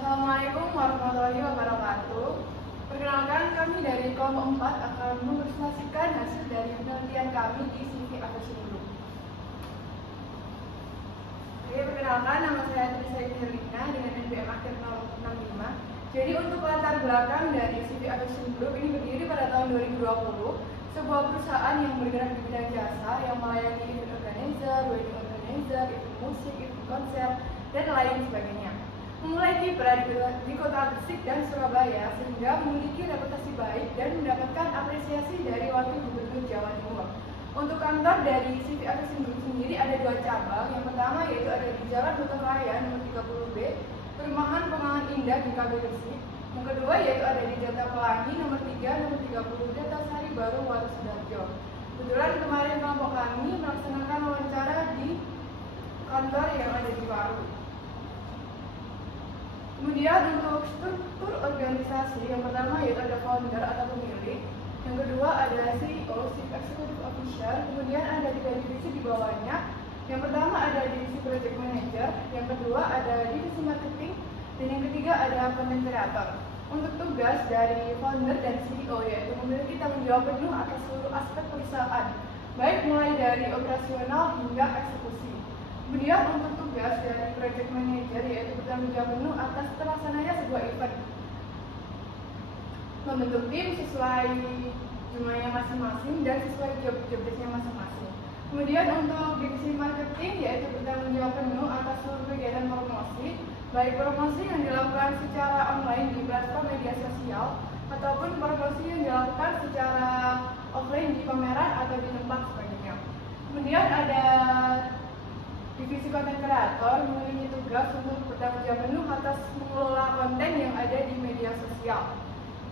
Assalamualaikum warahmatullahi wabarakatuh. Perkenalkan, kami dari kelompok 4 akan mempresentasikan hasil dari penelitian kami di CV Aviation Group. Oke, perkenalkan, nama saya Trisha Herlina dengan NPM akhir 065. Jadi untuk latar belakang dari CV Aviation Group ini berdiri pada tahun 2020, sebuah perusahaan yang bergerak di bidang jasa yang melayani event organizer, wedding organizer, event musik, event konser, dan lain sebagainya. Memulai kiprah di kota Gresik dan Surabaya sehingga memiliki reputasi baik dan mendapatkan apresiasi dari Wakil Gubernur Jawa Timur. Untuk kantor dari CV Aviation Group sendiri ada 2 cabang. Yang pertama yaitu ada di Jalan Hutan Raya nomor 30B, Perumahan Pemangan Indah di KB Gresik. Yang kedua yaitu ada di Jata Pelangi nomor 3, nomor 30 Jata Sari Baru, Waru Sidoarjo. Kebetulan kemarin kelompok kami melaksanakan wawancara di kantor yang ada di Waru. Kemudian untuk struktur organisasi, yang pertama yaitu ada founder atau pemilik, yang kedua ada CEO, Chief Executive Officer, kemudian ada 3 divisi di bawahnya. Yang pertama ada divisi Project Manager, yang kedua ada divisi Marketing, dan yang ketiga ada Content Creator. Untuk tugas dari founder dan CEO yaitu memiliki tanggung jawab penuh atas seluruh aspek perusahaan, baik mulai dari operasional hingga eksekusi. Kemudian untuk tugas dari Project Manager yaitu bertanggung jawab penuh atas terlaksananya sebuah event, membentuk tim sesuai jumlahnya masing-masing dan sesuai job desknya masing-masing. Kemudian untuk divisi marketing yaitu bertanggung jawab penuh atas seluruh kegiatan promosi, baik promosi yang dilakukan secara online di platform media sosial ataupun promosi yang dilakukan secara offline di pameran atau di tempat sebagainya. Kemudian ada divisi konten kreator memiliki tugas untuk bertanggung jawab penuh atas mengelola konten yang ada di media sosial.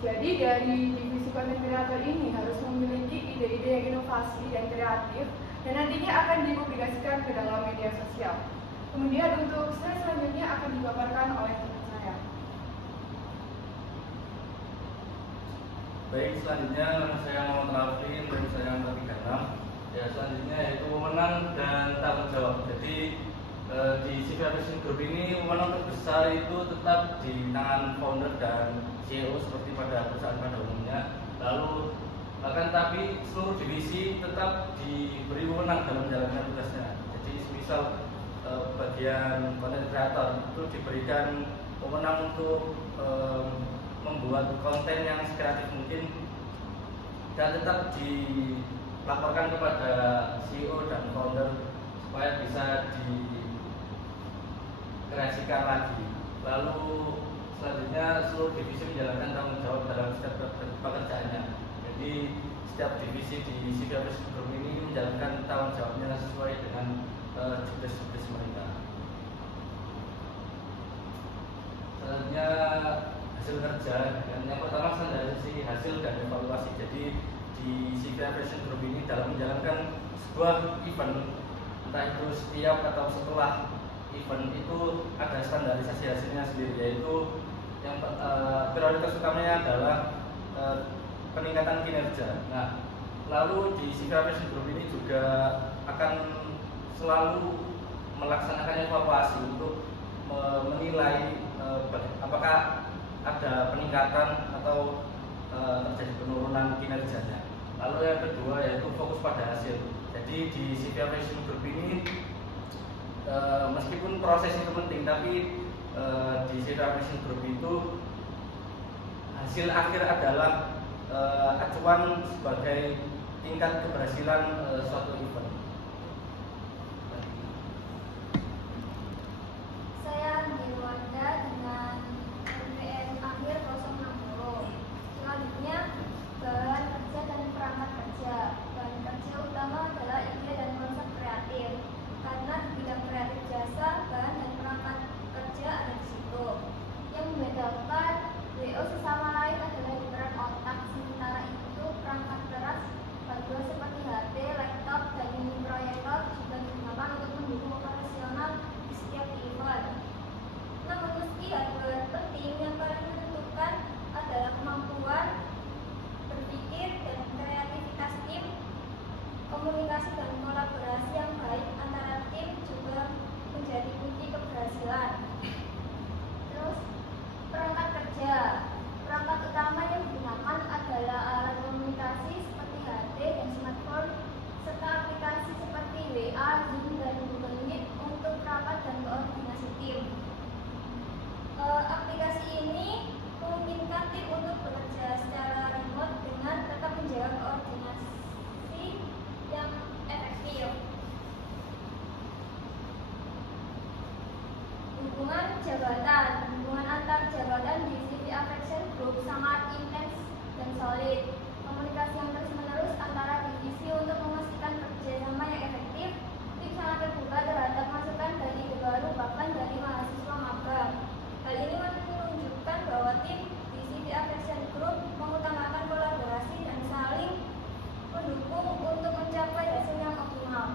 Jadi dari divisi konten kreator ini harus memiliki ide-ide yang inovasi dan kreatif dan nantinya akan dipublikasikan ke dalam media sosial. Kemudian untuk slide selanjutnya akan dipaparkan oleh teman saya. Baik, selanjutnya nama saya Muhammad Rafin dan saya angka 36. Ya, selanjutnya yaitu wewenang dan tanggung jawab. Jadi di CV Aviation Group ini wewenang terbesar itu tetap di tangan founder dan CEO seperti pada perusahaan pada umumnya. Lalu akan tapi seluruh divisi tetap diberi wewenang dalam menjalankan tugasnya. Jadi misal bagian content creator itu diberikan wewenang untuk membuat konten yang sekreatif mungkin dan tetap dilaporkan kepada CEO dan founder supaya bisa dikreasikan lagi. Lalu selanjutnya seluruh divisi menjalankan tanggung jawab dalam setiap pekerjaannya. Jadi setiap divisi di CV Aviation Group ini menjalankan tanggung jawabnya sesuai dengan tugas-tugas mereka. Selanjutnya hasil kerja. Yang pertama standarisasi hasil dan evaluasi. Jadi di CV Aviation Group ini dalam menjalankan sebuah event, entah itu setiap atau setelah event itu ada standarisasi hasilnya sendiri, yaitu yang prioritas utamanya adalah peningkatan kinerja. Nah, lalu di CV Aviation Group ini juga akan selalu melaksanakan evaluasi untuk menilai apakah ada peningkatan atau terjadi penurunan kinerjanya. Lalu yang kedua yaitu fokus pada hasil. Jadi di CV Aviation Group ini meskipun proses itu penting, tapi di CV Aviation Group itu hasil akhir adalah acuan sebagai tingkat keberhasilan suatu event. Saya Dirwanda dengan NPM akhir 060. Selanjutnya bahan kerja dan perangkat kerja. Bahan kerja utama adalah ide dan konsep kreatif. Karena di bidang kreatif jasa, bahan dan perangkat kerja ada di situ. Yang membedakan WO sesama lain adalah di peran otak, sementara itu perangkat keras hardware seperti HP, laptop, dan Hubungan jabatan, hubungan antar jabatan di CV Affection Group sangat intens dan solid. Komunikasi yang terus-menerus antara divisi untuk memastikan kerjasama yang efektif. Tim sangat terbuka terhadap masukan dari ide baru bahkan dari mahasiswa magang. Hal ini menunjukkan bahwa tim di CV Affection Group mengutamakan kolaborasi dan saling mendukung untuk mencapai hasil yang optimal.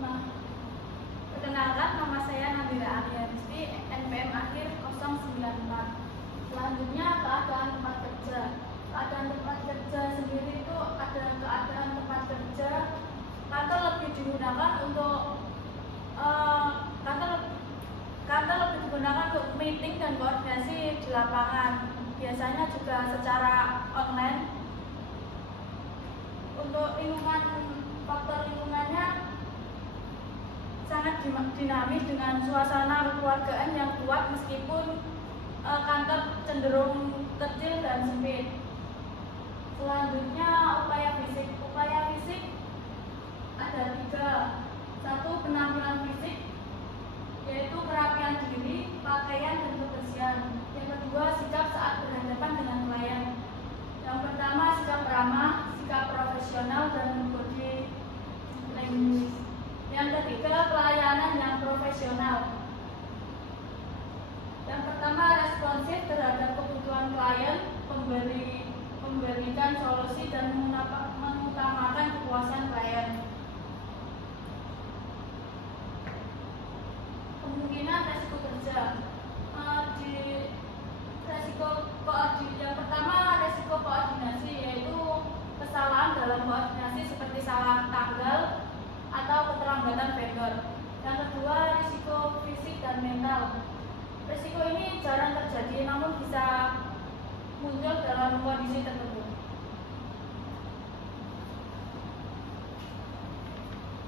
Nah, perkenalkan, nama saya Nabila Arianisti, NPM akhir 094. Selanjutnya keadaan tempat kerja. Keadaan tempat kerja sendiri itu ada keadaan tempat kerja kantor lebih digunakan untuk kantor lebih digunakan untuk meeting dan koordinasi di lapangan. Biasanya juga secara online. Untuk lingkungan, faktor lingkungannya sangat dinamis dengan suasana kekeluargaan yang kuat meskipun kantor cenderung kecil dan sempit. Selanjutnya upaya fisik. Upaya fisik ada 3. 1. Penampilan fisik, yaitu kerapian diri, pakaian, dan kebersihan. Yang kedua, sikap saat berhadapan dengan klien. Yang pertama, sikap ramah, sikap profesional, dan body language. Yang ketiga, pelayanan yang profesional. Yang pertama, responsif terhadap kebutuhan klien, memberikan solusi dan mengutamakan kepuasan klien. Kemungkinan resiko kerja. Yang pertama, resiko koordinasi, yaitu kesalahan dalam koordinasi seperti salah tanggal atau keterlambatan vendor. Yang kedua, risiko fisik dan mental. Risiko ini jarang terjadi, namun bisa muncul dalam kondisi tertentu.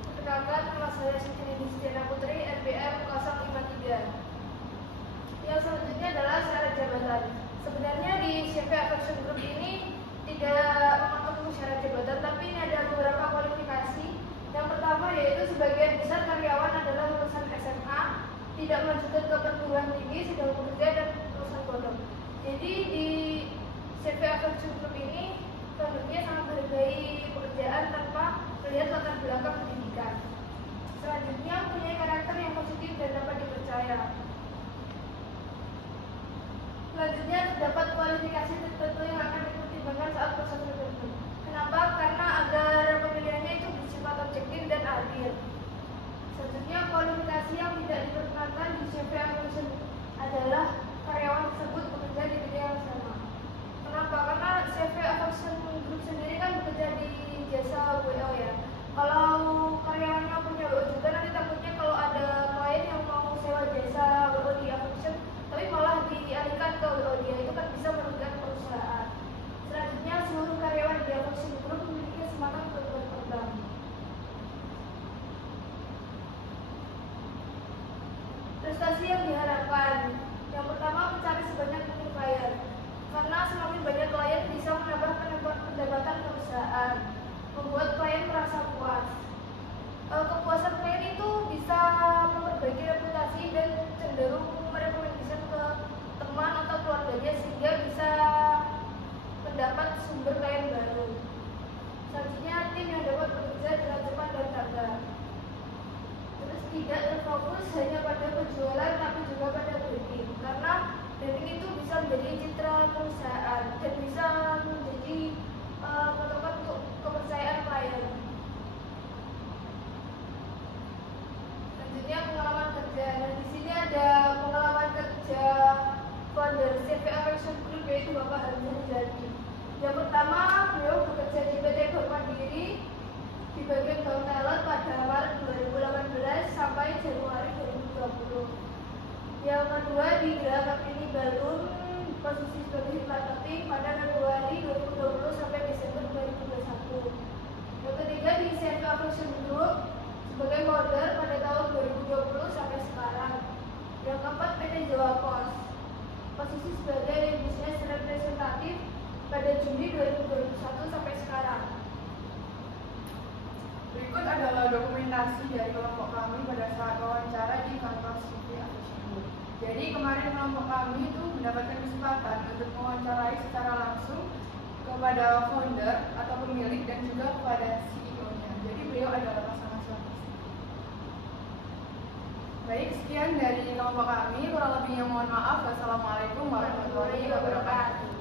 Perkenalkan, nama saya Siti Nistiana Putri, NPM 053. Yang selanjutnya adalah syarat jabatan. Sebenarnya di CV Affection Group ini tidak mematok syarat jabatan, tapi ini ada beberapa kualifikasi. Yang pertama yaitu sebagian besar karyawan adalah lulusan SMA, tidak melanjutkan ke perguruan tinggi, sudah bekerja dan lulusan pondok. Jadi di CV Affection Group ini penduduknya sangat menghargai pekerjaan tanpa melihat latar belakang pendidikan. Selanjutnya punya karakter yang positif dan dapat dipercaya. Selanjutnya terdapat kualifikasi tertentu yang akan dipertimbangkan saat proses rekrutmen. Kenapa? Karena agar pemilihannya itu bersifat objektif dan adil. Selanjutnya kualifikasi yang tidak diperkenankan di CV Affection adalah karyawan tersebut bekerja di bidang yang sama. Kenapa? Karena CV Affection Group sendiri kan bekerja di jasa WO ya. Kalau karyawannya punya WO juga, nanti takutnya kalau ada klien yang mau sewa jasa WO di Affection tapi malah dialihkan ke WO dia, itu kan bisa merugikan perusahaan. Selanjutnya seluruh karyawan di Affection Group memiliki semangat untuk berkembang. Prestasi yang diharapkan. Yang pertama, mencari sebanyak mungkin klien. Karena semakin banyak klien bisa menambah pendapatan perusahaan, membuat klien merasa puas. Kepuasan klien itu bisa memperbaiki reputasi dan cenderung merekomendasikan ke teman atau keluarganya sehingga bisa mendapat sumber klien baru. Selanjutnya, tim yang dapat bekerja dengan cepat dan tanggap. Terus tidak terfokus hanya pada penjualan tapi juga pada branding, karena branding itu bisa menjadi citra perusahaan dan bisa menjadi patokan untuk kepercayaan klien. Selanjutnya pengalaman kerja. Dan di sini ada pengalaman kerja founder CV Affection Group yaitu Bapak Hamzah Jadi. Yang pertama, beliau bekerja di PT Bank Mandiri di bagian bank teller pada Maret 2018 sampai Januari 2020. Yang kedua di Geraha Kapini Balun posisi sebagai marketing pada Februari 2020 sampai Desember 2021. Yang ketiga di CV Affection Group sebagai founder pada tahun 2020 sampai sekarang. Yang keempat PT Jawa Pos posisi sebagai bisnis representatif pada Juni 2021 sampai sekarang. Berikut ada adalah dokumentasi dari kelompok kami pada saat wawancara di kantor CV Aviation Group. Jadi kemarin kelompok kami itu mendapatkan kesempatan untuk mewawancarai secara langsung kepada founder atau pemilik dan juga kepada CEO-nya. Jadi beliau adalah pasangan suami istri. Baik, sekian dari kelompok kami. Kurang lebihnya mohon maaf. Wassalamualaikum warahmatullahi wabarakatuh.